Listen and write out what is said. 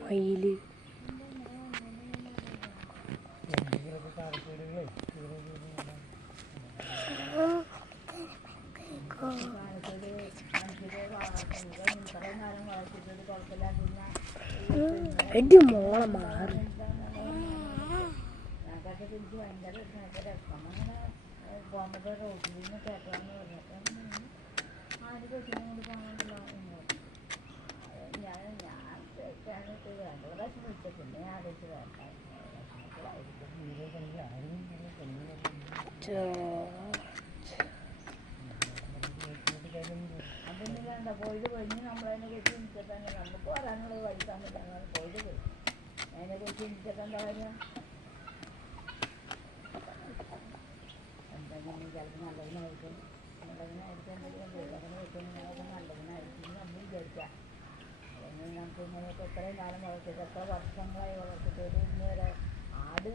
മയില് എടി മോളെ മാറി അതൊന്നും പോയത് കഴിഞ്ഞ് നമ്മളതിനെ കുറിച്ച് ചിന്തിച്ചിട്ട് തന്നെ നമുക്ക് വരാനുള്ളത് വഴിക്കാന്നില്ല പോയത് പോയി അതിനെ കുറിച്ച് ചിന്തിച്ചിട്ട് എന്താ കാര്യം എന്തെങ്കിലും ചിലപ്പോൾ നല്ലതിനായിരിക്കും നല്ലതിനായിരിക്കും നമ്മൾ വിചാരിക്കാം നമുക്ക് ഇങ്ങനെയൊക്കെ ഇത്രയും കാലം വളർത്തിയിട്ട് എത്ര വർഷങ്ങളായി വളർത്തിയിട്ട് ഒരു ഇന്ന് വരെ ആട്